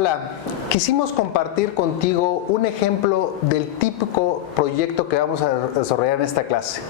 Hola, quisimos compartir contigo un ejemplo del típico proyecto que vamos a desarrollar en esta clase.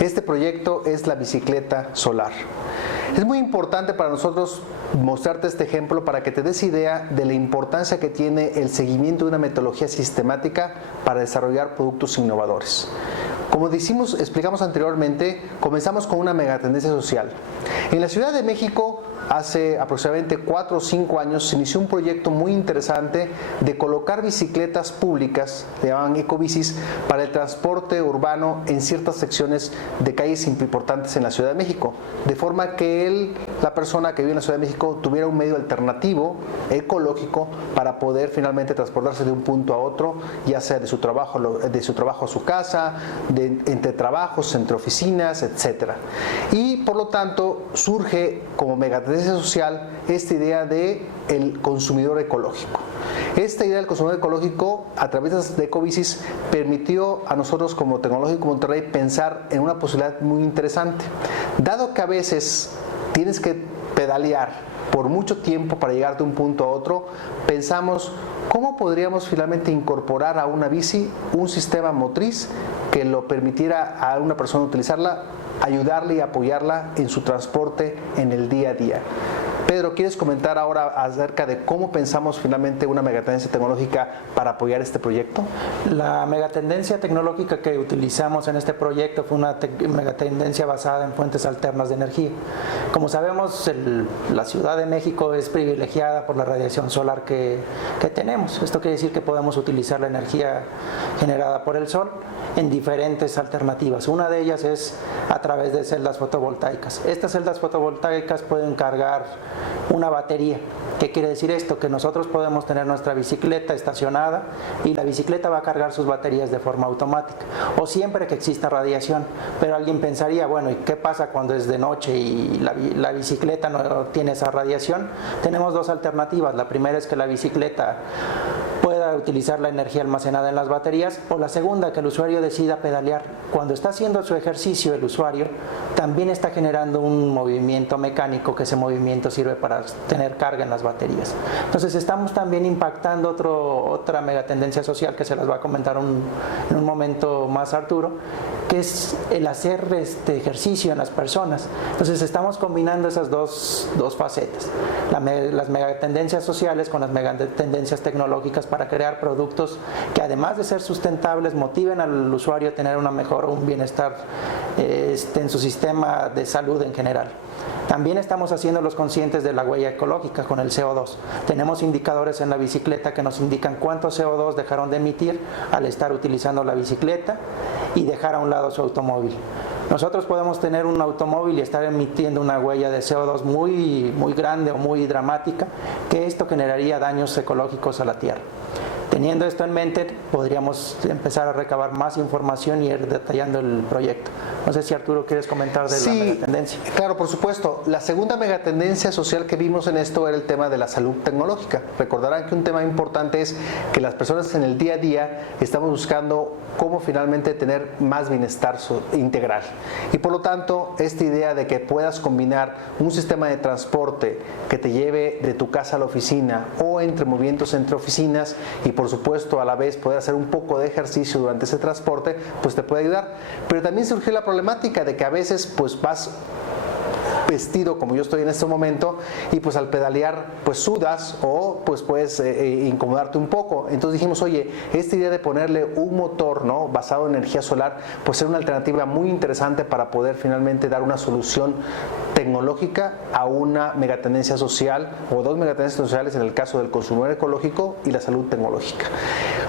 Este proyecto es la bicicleta solar. Es muy importante para nosotros mostrarte este ejemplo para que te des idea de la importancia que tiene el seguimiento de una metodología sistemática para desarrollar productos innovadores. Como explicamos anteriormente, comenzamos con una megatendencia social. En la Ciudad de México, hace aproximadamente 4 o 5 años, se inició un proyecto muy interesante de colocar bicicletas públicas, le llaman ecobicis, para el transporte urbano en ciertas secciones de calles importantes en la Ciudad de México, de forma que la persona que vive en la Ciudad de México tuviera un medio alternativo, ecológico, para poder finalmente transportarse de un punto a otro, ya sea de su trabajo a su casa, entre trabajos, entre oficinas, etc. Y por lo tanto surge como megatendencia social esta idea de el consumidor ecológico. Esta idea del consumidor ecológico a través de ecobicis permitió a nosotros como Tecnológico Monterrey pensar en una posibilidad muy interesante. Dado que a veces tienes que pedalear por mucho tiempo para llegar de un punto a otro, pensamos cómo podríamos finalmente incorporar a una bici un sistema motriz que lo permitiera a una persona utilizarla, ayudarle y apoyarla en su transporte en el día a día. Pedro, ¿quieres comentar ahora acerca de cómo pensamos finalmente una megatendencia tecnológica para apoyar este proyecto? La megatendencia tecnológica que utilizamos en este proyecto fue una megatendencia basada en fuentes alternas de energía. Como sabemos, la Ciudad de México es privilegiada por la radiación solar que tenemos. Esto quiere decir que podemos utilizar la energía generada por el sol en diferentes alternativas. Una de ellas es a través de celdas fotovoltaicas. Estas celdas fotovoltaicas pueden cargar una batería. ¿Qué quiere decir esto? Que nosotros podemos tener nuestra bicicleta estacionada y la bicicleta va a cargar sus baterías de forma automática, o siempre que exista radiación. Pero alguien pensaría, bueno, ¿y qué pasa cuando es de noche y la bicicleta no tiene esa radiación? Tenemos dos alternativas. La primera es que la bicicleta pueda utilizar la energía almacenada en las baterías, o la segunda, que el usuario decida pedalear. Cuando está haciendo su ejercicio, el usuario también está generando un movimiento mecánico, que ese movimiento sirve para tener carga en las baterías. Entonces estamos también impactando otra megatendencia social que se las va a comentar en un momento más Arturo, que es el hacer ejercicio en las personas. Entonces estamos combinando esas dos facetas, las megatendencias sociales con las megatendencias tecnológicas, para crear productos que, además de ser sustentables, motiven al usuario a tener una mejora, un bienestar en su sistema de salud en general. También estamos haciéndolos conscientes de la huella ecológica con el CO2. Tenemos indicadores en la bicicleta que nos indican cuánto CO2 dejaron de emitir al estar utilizando la bicicleta y dejar a un lado su automóvil. Nosotros podemos tener un automóvil y estar emitiendo una huella de CO2 muy, muy grande o muy dramática, que esto generaría daños ecológicos a la tierra. Teniendo esto en mente, podríamos empezar a recabar más información y ir detallando el proyecto. No sé si Arturo quieres comentar de la megatendencia. Claro, por supuesto. La segunda megatendencia social que vimos en esto era el tema de la salud tecnológica. Recordarán que un tema importante es que las personas en el día a día estamos buscando cómo finalmente tener más bienestar integral. Y por lo tanto, esta idea de que puedas combinar un sistema de transporte que te lleve de tu casa a la oficina o entre movimientos entre oficinas y por supuesto a la vez poder hacer un poco de ejercicio durante ese transporte, pues te puede ayudar. Pero también surgió la problemática de que a veces pues vas vestido como yo estoy en este momento y pues al pedalear pues sudas o pues puedes incomodarte un poco. Entonces dijimos, oye, esta idea de ponerle un motor, ¿no?, basado en energía solar, pues era una alternativa muy interesante para poder finalmente dar una solución tecnológica a una megatendencia social o dos megatendencias sociales en el caso del consumidor ecológico y la salud tecnológica.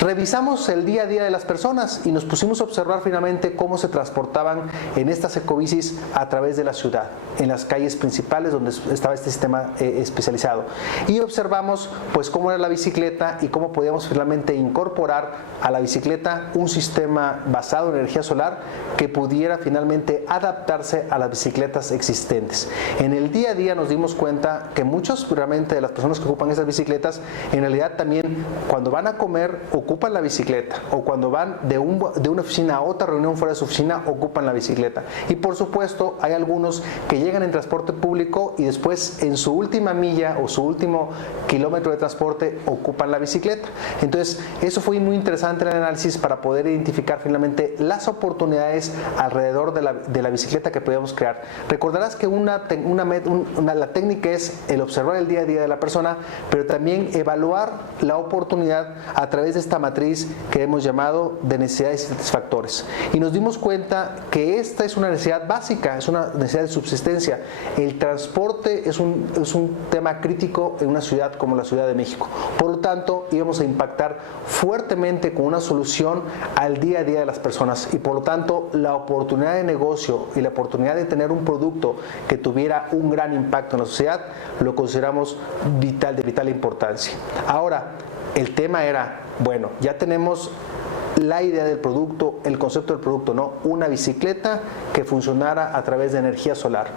Revisamos el día a día de las personas y nos pusimos a observar finalmente cómo se transportaban en estas ecobicis a través de la ciudad, en las calles principales donde estaba este sistema especializado, y observamos pues cómo era la bicicleta y cómo podíamos finalmente incorporar a la bicicleta un sistema basado en energía solar que pudiera finalmente adaptarse a las bicicletas existentes. clientes. En el día a día nos dimos cuenta que muchos realmente de las personas que ocupan esas bicicletas, en realidad también cuando van a comer ocupan la bicicleta, o cuando van de una oficina a otra reunión fuera de su oficina ocupan la bicicleta. Y por supuesto hay algunos que llegan en transporte público y después en su última milla o su último kilómetro de transporte ocupan la bicicleta. Entonces eso fue muy interesante en el análisis para poder identificar finalmente las oportunidades alrededor de la bicicleta que podíamos crear. Recordarás que la técnica es el observar el día a día de la persona, pero también evaluar la oportunidad a través de esta matriz que hemos llamado de necesidades y satisfactores. Y nos dimos cuenta que esta es una necesidad básica, es una necesidad de subsistencia. El transporte es un tema crítico en una ciudad como la Ciudad de México. Por lo tanto, íbamos a impactar fuertemente con una solución al día a día de las personas, y por lo tanto la oportunidad de negocio y la oportunidad de tener un producto que tuviera un gran impacto en la sociedad lo consideramos de vital importancia. Ahora, el tema era, bueno, ya tenemos la idea del producto, el concepto del producto, ¿no? Una bicicleta que funcionara a través de energía solar.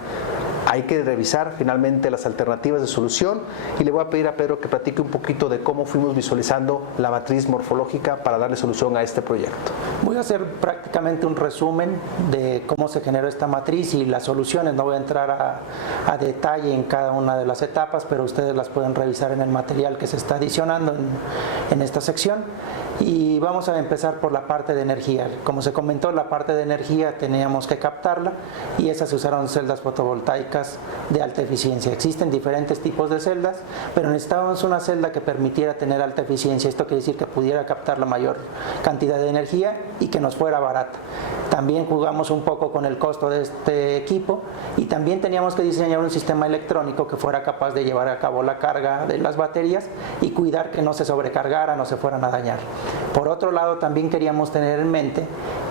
Hay que revisar finalmente las alternativas de solución, y le voy a pedir a Pedro que platique un poquito de cómo fuimos visualizando la matriz morfológica para darle solución a este proyecto. Voy a hacer prácticamente un resumen de cómo se generó esta matriz y las soluciones. No voy a entrar a detalle en cada una de las etapas, pero ustedes las pueden revisar en el material que se está adicionando en esta sección. Y vamos a empezar por la parte de energía. Como se comentó, la parte de energía teníamos que captarla, y esas se usaron celdas fotovoltaicas de alta eficiencia. Existen diferentes tipos de celdas, pero necesitábamos una celda que permitiera tener alta eficiencia. Esto quiere decir que pudiera captar la mayor cantidad de energía y que nos fuera barata. También jugamos un poco con el costo de este equipo, y también teníamos que diseñar un sistema electrónico que fuera capaz de llevar a cabo la carga de las baterías y cuidar que no se sobrecargaran o se fueran a dañar. Por otro lado, también queríamos tener en mente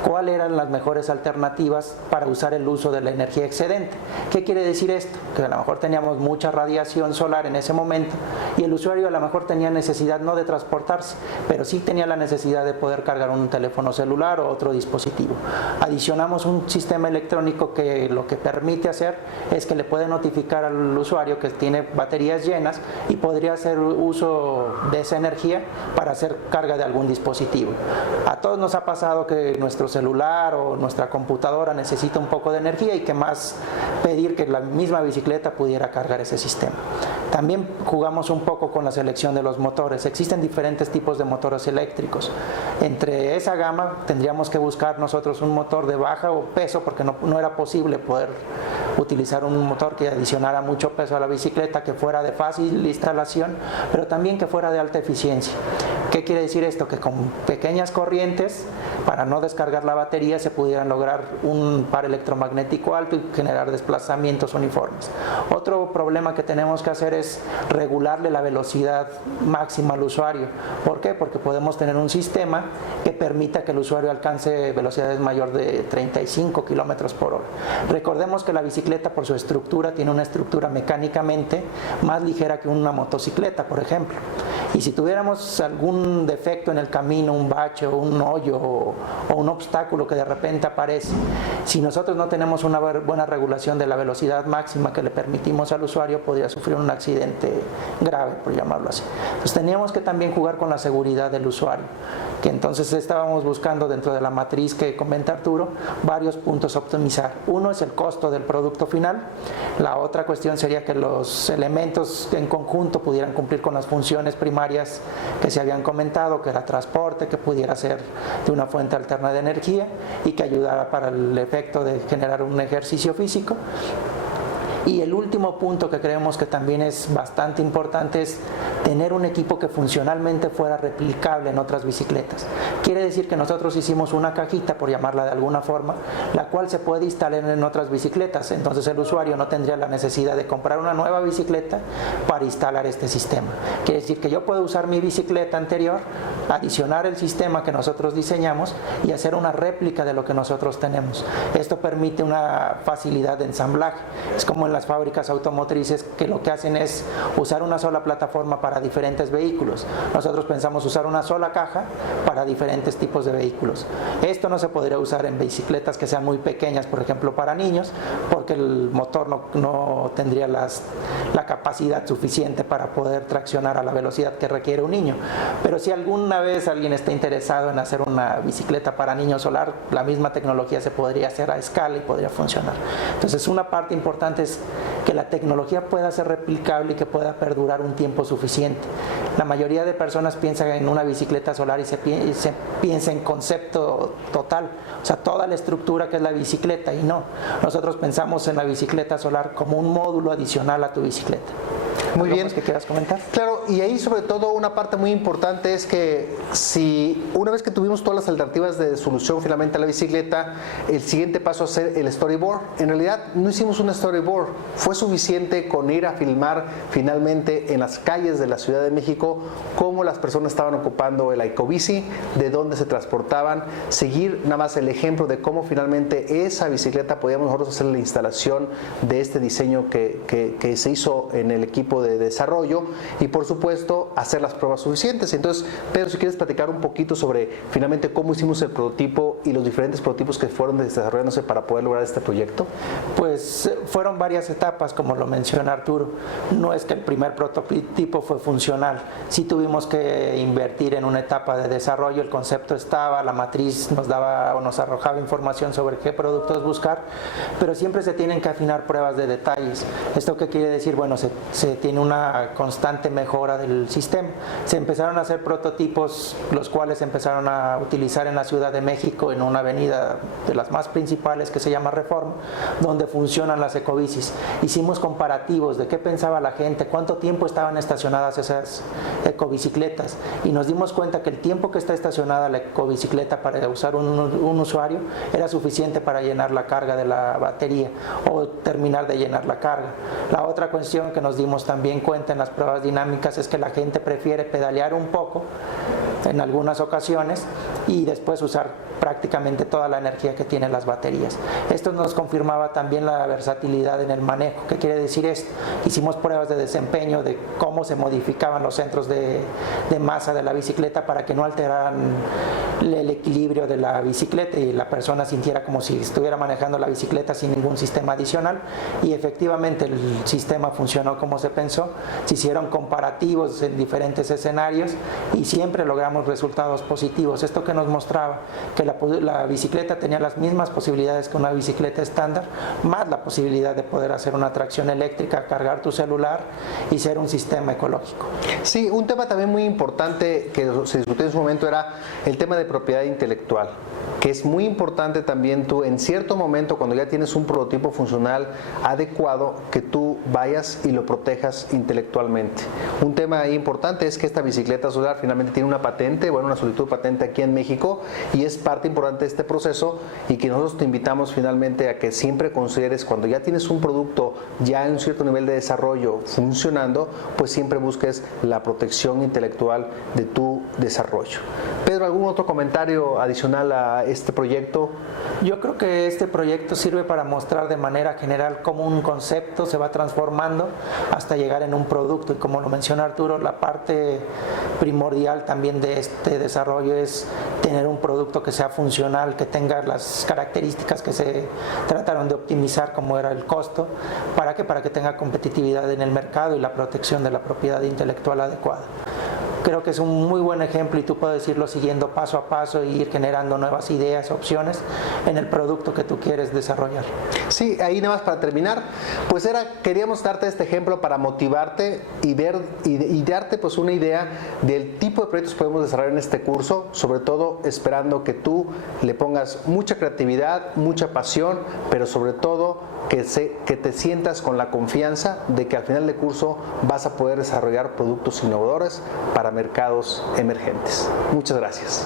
cuáles eran las mejores alternativas para usar el uso de la energía excedente. ¿Qué quiere decir esto? Que a lo mejor teníamos mucha radiación solar en ese momento, y el usuario a lo mejor tenía necesidad no de transportarse, pero sí tenía la necesidad de poder cargar un teléfono celular o otro dispositivo. Adicionamos un sistema electrónico que lo que permite hacer es que le puede notificar al usuario que tiene baterías llenas y podría hacer uso de esa energía para hacer carga de algún dispositivo. A todos nos ha pasado que nuestro celular o nuestra computadora necesita un poco de energía, y que más pedir que la misma bicicleta pudiera cargar ese sistema. También jugamos un poco con la selección de los motores. Existen diferentes tipos de motores eléctricos. Entre esa gama tendríamos que buscar nosotros un motor de baja peso, porque no era posible poder utilizar un motor que adicionara mucho peso a la bicicleta, que fuera de fácil instalación, pero también que fuera de alta eficiencia. ¿Qué quiere decir esto? Que con pequeñas corrientes, para no descargar la batería, se pudieran lograr un par electromagnético alto y generar desplazamientos uniformes. Otro problema que tenemos que hacer es regularle la velocidad máxima al usuario. ¿Por qué? Porque podemos tener un sistema que permita que el usuario alcance velocidades mayor de 35 kilómetros por hora. Recordemos que la bicicleta, por su estructura, tiene una estructura mecánicamente más ligera que una motocicleta, por ejemplo. Y si tuviéramos algún defecto en el camino, un bache o un hoyo o un obstáculo que de repente aparece, si nosotros no tenemos una buena regulación de la velocidad máxima que le permitimos al usuario, podría sufrir un accidente grave, por llamarlo así. Entonces teníamos que también jugar con la seguridad del usuario, que entonces estábamos buscando dentro de la matriz que comenta Arturo varios puntos a optimizar. Uno es el costo del producto final. La otra cuestión sería que los elementos en conjunto pudieran cumplir con las funciones primarias que se habían comentado, que era transporte, que pudiera ser de una fuente alterna de energía y que ayudara para el efecto de generar un ejercicio físico. Y el último punto que creemos que también es bastante importante es tener un equipo que funcionalmente fuera replicable en otras bicicletas. Quiere decir que nosotros hicimos una cajita, por llamarla de alguna forma, la cual se puede instalar en otras bicicletas. Entonces el usuario no tendría la necesidad de comprar una nueva bicicleta para instalar este sistema. Quiere decir que yo puedo usar mi bicicleta anterior, adicionar el sistema que nosotros diseñamos y hacer una réplica de lo que nosotros tenemos. Esto permite una facilidad de ensamblaje. Es como en las fábricas automotrices que lo que hacen es usar una sola plataforma para diferentes vehículos. Nosotros pensamos usar una sola caja para diferentes tipos de vehículos. Esto no se podría usar en bicicletas que sean muy pequeñas, por ejemplo para niños, porque el motor no tendría la capacidad suficiente para poder traccionar a la velocidad que requiere un niño. Pero si alguna vez alguien está interesado en hacer una bicicleta para niños solar, la misma tecnología se podría hacer a escala y podría funcionar. Entonces, una parte importante es que la tecnología pueda ser replicable y que pueda perdurar un tiempo suficiente. La mayoría de personas piensan en una bicicleta solar y se piensa en concepto total, o sea, toda la estructura que es la bicicleta, y no. Nosotros pensamos en la bicicleta solar como un módulo adicional a tu bicicleta. Muy bien. ¿Qué quieras comentar? Claro, y ahí sobre todo una parte muy importante es que si una vez que tuvimos todas las alternativas de solución finalmente a la bicicleta, el siguiente paso es hacer el storyboard. En realidad no hicimos un storyboard, fue suficiente con ir a filmar finalmente en las calles de la Ciudad de México cómo las personas estaban ocupando el ecobici, de dónde se transportaban, seguir nada más el ejemplo de cómo finalmente esa bicicleta podíamos nosotros hacer la instalación de este diseño que se hizo en el equipo de desarrollo y por supuesto hacer las pruebas suficientes. Entonces, Pedro, si quieres platicar un poquito sobre finalmente cómo hicimos el prototipo y los diferentes prototipos que fueron desarrollándose para poder lograr este proyecto. Pues fueron varias etapas, como lo menciona Arturo. No es que el primer prototipo fue funcional, sí tuvimos que invertir en una etapa de desarrollo, el concepto estaba, la matriz nos daba o nos arrojaba información sobre qué productos buscar, pero siempre se tienen que afinar pruebas de detalles. ¿Esto qué quiere decir? Bueno, se tiene una constante mejora del sistema. Se empezaron a hacer prototipos, los cuales se empezaron a utilizar en la Ciudad de México, en una avenida de las más principales que se llama Reforma, donde funcionan las ecobicis. Hicimos comparativos de qué pensaba la gente, cuánto tiempo estaban estacionadas esas ecobicicletas, y nos dimos cuenta que el tiempo que está estacionada la ecobicicleta para usar un usuario era suficiente para llenar la carga de la batería o terminar de llenar la carga. La otra cuestión que nos dimos también cuenta en las pruebas dinámicas es que la gente prefiere pedalear un poco en algunas ocasiones y después usar prácticamente toda la energía que tienen las baterías. Esto nos confirmaba también la versatilidad en el manejo. ¿Qué quiere decir esto? Hicimos pruebas de desempeño de cómo se modificaban los centros de masa de la bicicleta para que no alteraran el equilibrio de la bicicleta y la persona sintiera como si estuviera manejando la bicicleta sin ningún sistema adicional, y efectivamente el sistema funcionó como se pensó. Se hicieron comparativos en diferentes escenarios y siempre logramos resultados positivos. Esto que nos mostraba que la bicicleta tenía las mismas posibilidades que una bicicleta estándar, más la posibilidad de poder hacer una tracción eléctrica, cargar tu celular y ser un sistema ecológico. Sí, un tema también muy importante que se discutió en su momento era el tema de propiedad intelectual, que es muy importante también tú en cierto momento cuando ya tienes un prototipo funcional adecuado que tú vayas y lo protejas intelectualmente. Un tema ahí importante es que esta bicicleta solar finalmente tiene una patente, bueno, una solicitud de patente aquí en México, y es parte importante de este proceso, y que nosotros te invitamos finalmente a que siempre consideres cuando ya tienes un producto ya en un cierto nivel de desarrollo funcionando, pues siempre busques la protección intelectual de tu desarrollo. Pedro, ¿algún otro comentario adicional a este proyecto? Yo creo que este proyecto sirve para mostrar de manera general cómo un concepto se va transformando hasta llegar en un producto, y como lo menciona Arturo, la parte primordial también de este desarrollo es tener un producto que sea funcional, que tenga las características que se trataron de optimizar, como era el costo, para que tenga competitividad en el mercado y la protección de la propiedad intelectual adecuada. Creo que es un muy buen ejemplo y tú puedes irlo siguiendo paso a paso e ir generando nuevas ideas, opciones en el producto que tú quieres desarrollar. Sí, ahí nada más para terminar, pues queríamos darte este ejemplo para motivarte y ver y darte pues una idea del tipo de proyectos que podemos desarrollar en este curso, sobre todo esperando que tú le pongas mucha creatividad, mucha pasión, pero sobre todo que te sientas con la confianza de que al final del curso vas a poder desarrollar productos innovadores para mercados emergentes. Muchas gracias.